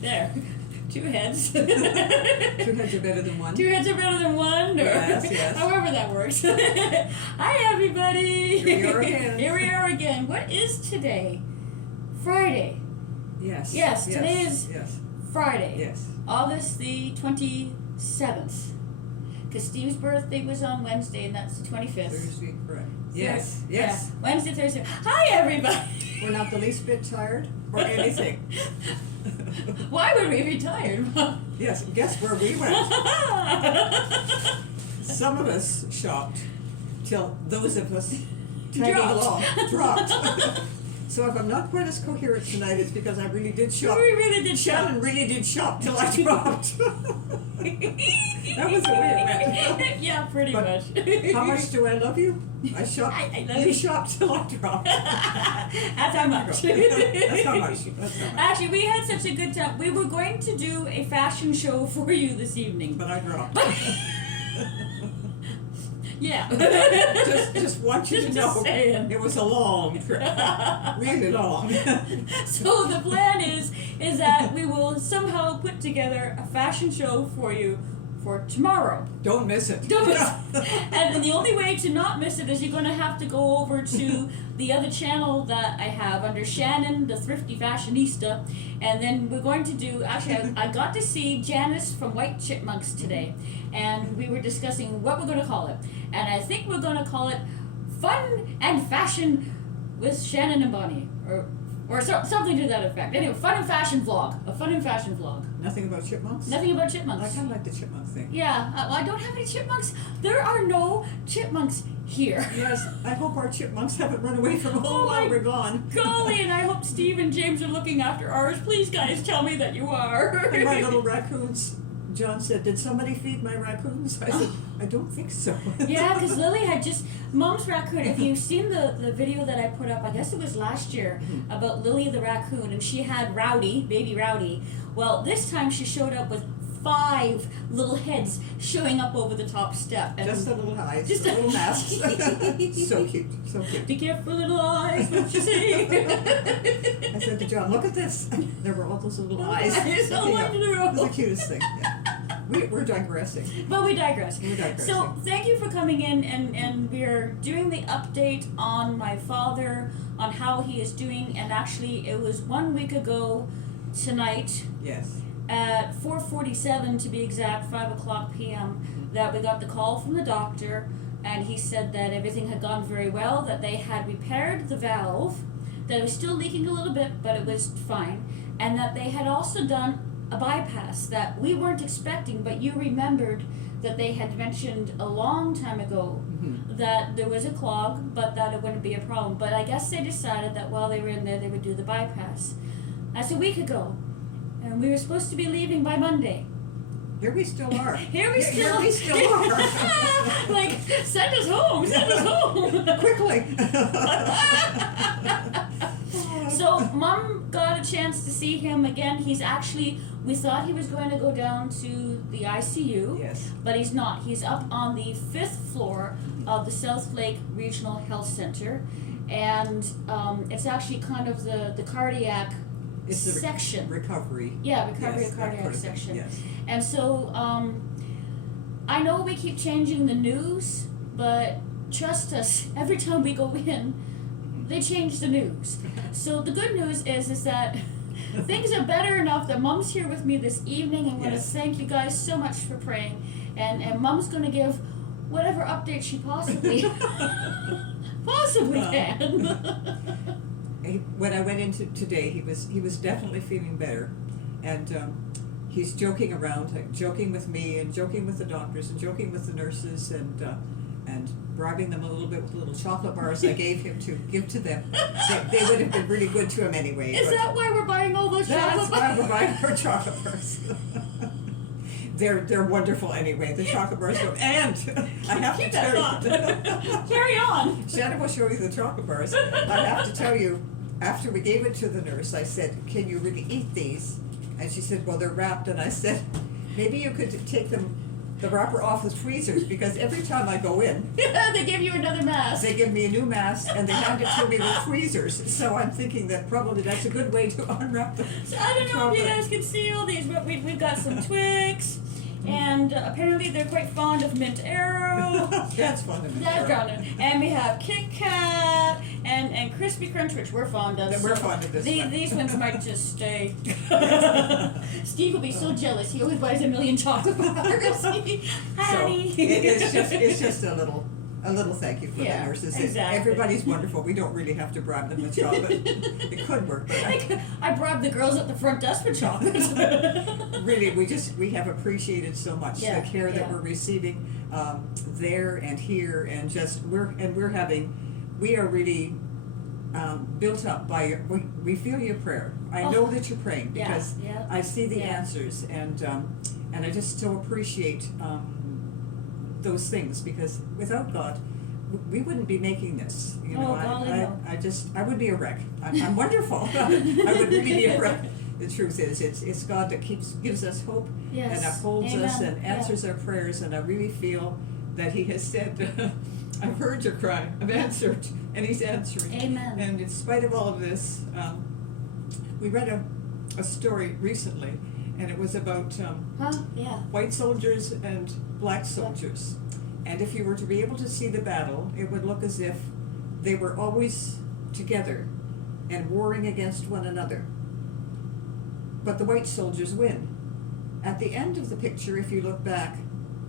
There. 2 heads. 2 heads are better than one. 2 heads are better than one, or Yes. however that works. Hi, everybody. Here we are again. Here we are again. What is today? Friday. Yes. Yes, today is Friday. Yes. August the 27th. Because Steve's birthday was on Wednesday, and that's the 25th. Thursday, correct. Yes. Yes. Yeah. Wednesday, Thursday. Hi, everybody. We're not the least bit tired or anything. Why would we be tired? Yes. Guess where we went? Some of us shopped till those of us tagging along dropped. So if I'm not quite as coherent tonight, it's because I really did shop. We really did shop. Shannon really did shop till I dropped. That was the way it went. Yeah, pretty much. How much do I love you? I shopped. I love you you. shopped till I dropped. That's how much. That's how much. Actually, we had such a good time. We were going to do a fashion show for you this evening. But I dropped. Yeah. just want you to know saying. it was a long trip. Really long. So the plan is that we will somehow put together a fashion show for you for tomorrow. Don't miss it. Don't miss it. And the only way to not miss it is you're going to have to go over to the other channel that I have under Shannon, the Thrifty Fashionista. And then we're going to do, actually, I got to see Janice from White Chipmunks today. And we were discussing what we're going to call it. And I think we're going to call it Fun and Fashion with Shannon and Bonnie. Or something to that effect. Anyway, fun and fashion vlog. A fun and fashion vlog. Nothing about chipmunks? Nothing about chipmunks. I kind of like the chipmunk thing. Yeah, well, I don't have any chipmunks. There are no chipmunks here. Yes, I hope our chipmunks haven't run away from home while we're gone. Golly, and I hope Steve and James are looking after ours. Please, guys, tell me that you are. And my little raccoons. John said, "Did somebody feed my raccoons?" I said, "I don't think so." Yeah, because Lily had just, Mom's raccoon, if you've seen the video that I put up, I guess it was last year, about Lily the raccoon, and she had Rowdy, baby Rowdy. Well, this time she showed up with 5 little heads showing up over the top step. And Just the little eyes, just the little masks. So cute, so cute. Be careful, little eyes, what you say. I said to John, "Look at this." There were all those little eyes. It's so wonderful. It was the cutest thing. Yeah. We're digressing. But we digress. We're digressing. So thank you for coming in, and we're doing the update on my father, on how he is doing, and actually it was 1 week ago tonight Yes. at 4:47 to be exact, 5:00 p.m. that we got the call from the doctor, and he said that everything had gone very well, that they had repaired the valve, that it was still leaking a little bit, but it was fine, and that they had also done a bypass that we weren't expecting, but you remembered that they had mentioned a long time ago that there was a clog, but that it wouldn't be a problem. But I guess they decided that while they were in there, they would do the bypass. That's a week ago, and we were supposed to be leaving by Monday. Here we still are. Here we still are. Like, send us home, send us home. Quickly. So Mom got a chance to see him again. He's actually, we thought he was going to go down to the ICU, Yes. but he's not. He's up on the 5th floor of the Southlake Regional Health Centre, and it's actually kind of the cardiac It's the section. recovery. Yeah, recovery Yes, of that cardiac part of it, section. yes. And so I know we keep changing the news, but trust us, every time we go in, they change the news. So the good news is that things are better enough that Mom's here with me this evening, and I want to Yes. thank you guys so much for praying. And Mom's going to give whatever update she possibly can. When I went into today, he was definitely feeling better, and he's joking around, like joking with me and joking with the doctors and joking with the nurses and bribing them a little bit with little chocolate bars I gave him to give to them. They would have been really good to him anyway. Is that why we're buying all those chocolate That's bars? why we're buying our chocolate bars. They're wonderful anyway. The chocolate bars go, and I have Keep to that tell you. thought. Carry on. Shannon will show you the chocolate bars. I have to tell you, after we gave it to the nurse, I said, "Can you really eat these?" And she said, "Well, they're wrapped." And I said, "Maybe you could take them the wrapper off the tweezers, because every time I go in, They give you another mask. they give me a new mask and they hand it to me with tweezers. So I'm thinking that probably that's a good way to unwrap them. So I don't know if you guys can see all these, but we've got some Twix, and apparently they're quite fond of Mint Arrow. That's fun to me. That's fond of, and we have Kit Kat and Crispy Crunch, which we're fond of. That we're fond of this one. These ones might just stay. Steve will be so jealous. He always buys a million chocolate bars. So Honey. it's just a little thank you for Yeah, the nurses. exactly. Everybody's wonderful. We don't really have to bribe them with chocolate. It could work, but I bribed the girls at the front desk with chocolates. really we have appreciated so much Yeah, the care that yeah. we're receiving there and here, and just we are really built up by we feel your prayer. I know that you're praying Yeah, because yeah, I see the yeah. answers, and I just so appreciate those things, because without God we wouldn't be making this. You know, Oh, golly, no. I would be a wreck. I'm wonderful. I would really be a wreck. The truth is, it's God that gives us hope Yes. and upholds Amen. us and Yeah. answers our prayers. And I really feel that He has said, "I've heard your cry. I've answered," and He's answering. Amen. And in spite of all of this, we read a story recently, and it was about Yeah. white soldiers and black soldiers. And if you were to be able to see the battle, it would look as if they were always together and warring against one another. But the white soldiers win. At the end of the picture, if you look back,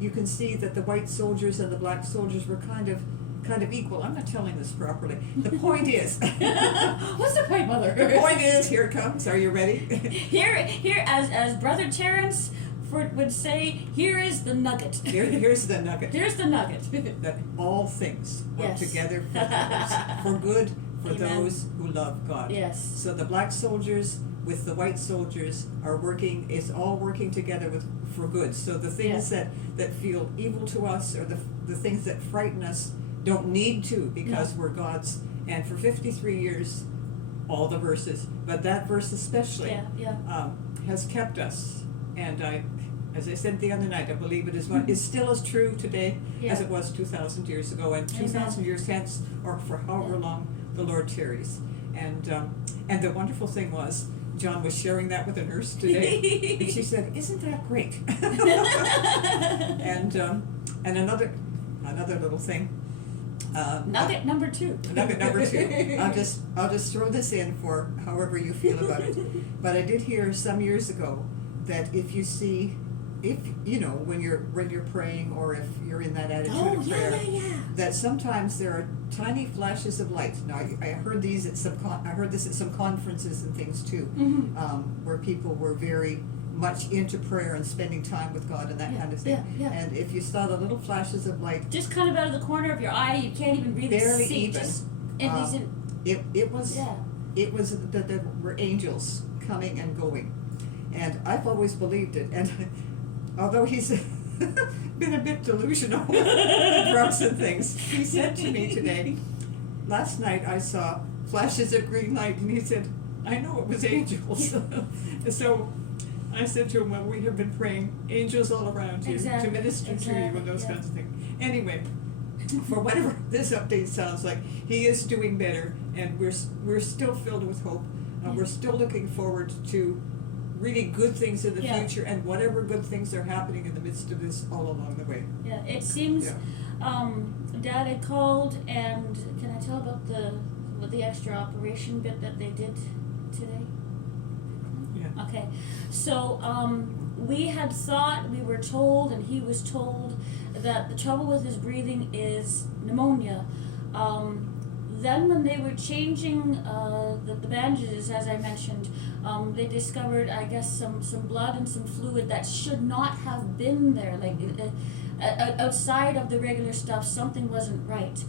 you can see that the white soldiers and the black soldiers were kind of equal. I'm not telling this properly. The point is, What's the point, Mother? the point is, here it comes. Are you ready? Here, as Brother Terrence would say, here is the nugget. Here's the nugget. Here's the nugget. That all things work Yes. together for others, for good, for Amen. those who love God. Yes. So the black soldiers with the white soldiers are working, it's all working together for good. So the things that feel evil to us, or the things that frighten us, don't need to, because we're God's. And for 53 years, all the verses, but that verse especially, has kept us. And as I said the other night, I believe it is still as true today as it was 2,000 years ago, and 2,000 years hence, or for however long the Lord tarries. And the wonderful thing was, John was sharing that with a nurse today, and she said, "Isn't that great?" and another little thing. Nugget number 2. Nugget number 2. I'll just throw this in for however you feel about it. But I did hear some years ago that if you know when you're praying, or if you're in that attitude of prayer, that sometimes there are tiny flashes of light. Now I heard these at some conferences and things too, where people were very much into prayer and spending time with God and that kind of thing. And if you saw the little flashes of light, just kind of out of the corner of your eye, you can't even really barely see. even, Just, it was that there were angels coming and going, and I've always believed it. And although he's been a bit delusional with drugs and things, he said to me today, last night I saw flashes of green light, and he said, "I know it was angels." So I said to him, "Well, we have been praying angels all around you to minister to you and those kinds of things." Anyway, for whatever this update sounds like, he is doing better, and we're still filled with hope. We're still looking forward to really good things in the future, and whatever good things are happening in the midst of this all along the way. Yeah, it seems. Dad had called, and can I tell about the extra operation bit that they did today? Yeah. Okay, so we were told, and he was told, that the trouble with his breathing is pneumonia. Then when they were changing the bandages, as I mentioned, they discovered, I guess, some blood and some fluid that should not have been there. Like outside of the regular stuff, something wasn't right.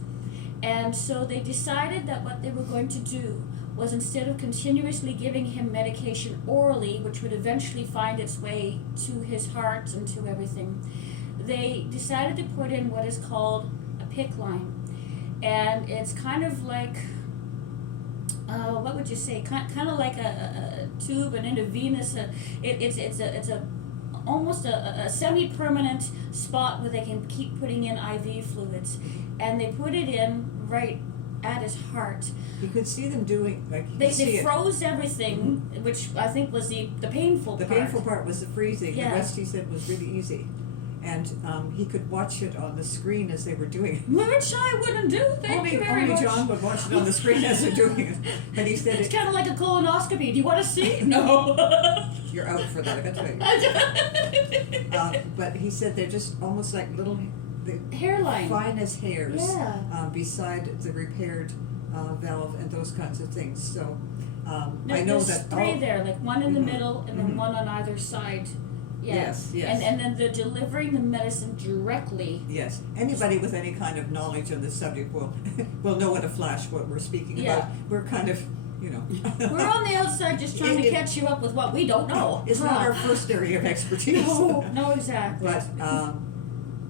And so they decided that what they were going to do was, instead of continuously giving him medication orally, which would eventually find its way to his heart and to everything, they decided to put in what is called a PICC line. And it's kind of like, what would you say? Kind of like a tube, an intravenous. It's almost a semi-permanent spot where they can keep putting in IV fluids, and they put it in right at his heart. You could see them doing, like, you They could see it. froze everything, which I think was the painful The part. painful part was the freezing. Yeah. The rest, he said, was really easy. And he could watch it on the screen as they were doing it. Which I wouldn't do. Thank you very Only much. John would watch it on the screen as they're doing it. And he said, It's kind of like a colonoscopy. Do you want to see? No. you're out for that, I can tell you. But he said they're just almost like little, Hairline. fine as hairs, Yeah. beside the repaired valve and those kinds of things. So I know There's that three there, like one in the Mhm. middle and then Mhm. one on either side. Yeah. Yes. And then they're delivering the medicine directly. Yes, anybody with any kind of knowledge on this subject will know in a flash what we're speaking Yeah. about. We're kind of, We're on the outside just trying to catch you up with what we don't know. It's not our first area of expertise. No, exactly.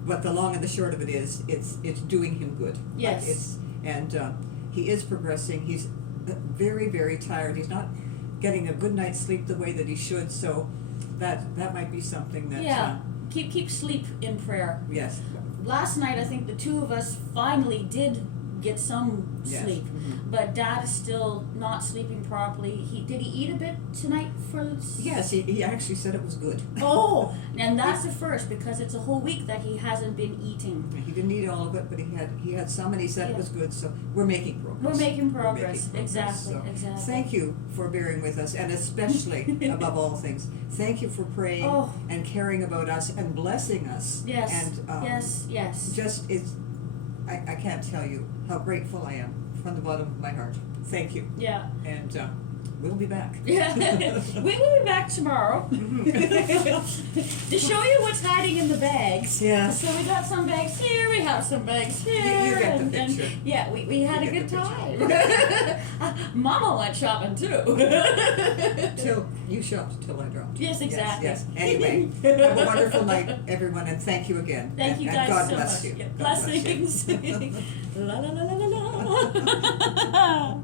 But the long and the short of it is, it's doing him good. Yes. He is progressing. He's very, very tired. He's not getting a good night's sleep the way that he should. So that might be something that. Yeah. Keep sleep in prayer. Yes. Last night, I think the two of us finally did get some Yes. sleep, Mhm. but Dad is still not sleeping properly. Did he eat a bit tonight for? Yes, he actually said it was good. Oh, and that's the first, because it's a whole week that he hasn't been eating. He didn't eat all of it, but he had some, and he said it was good. So we're making progress. We're making progress. Exactly. So Exactly. thank you for bearing with us, and especially above all things, thank you for praying Oh. and caring about us and blessing us. Yes. And Yes. just I can't tell you how grateful I am from the bottom of my heart. Thank you, Yeah. and we'll be back. Yeah. We will be back tomorrow to show you what's hiding in the bags. Yes. So we got some bags here, we have some bags here. You get the and picture. Yeah, we had You a get good the time. Mama went shopping too. Till you shopped till I dropped. Yes, exactly. Yes. Anyway, have a wonderful night, everyone, and thank you again. Thank you and guys God so bless much. you. Yeah, God bless you. blessings. La la la la la la.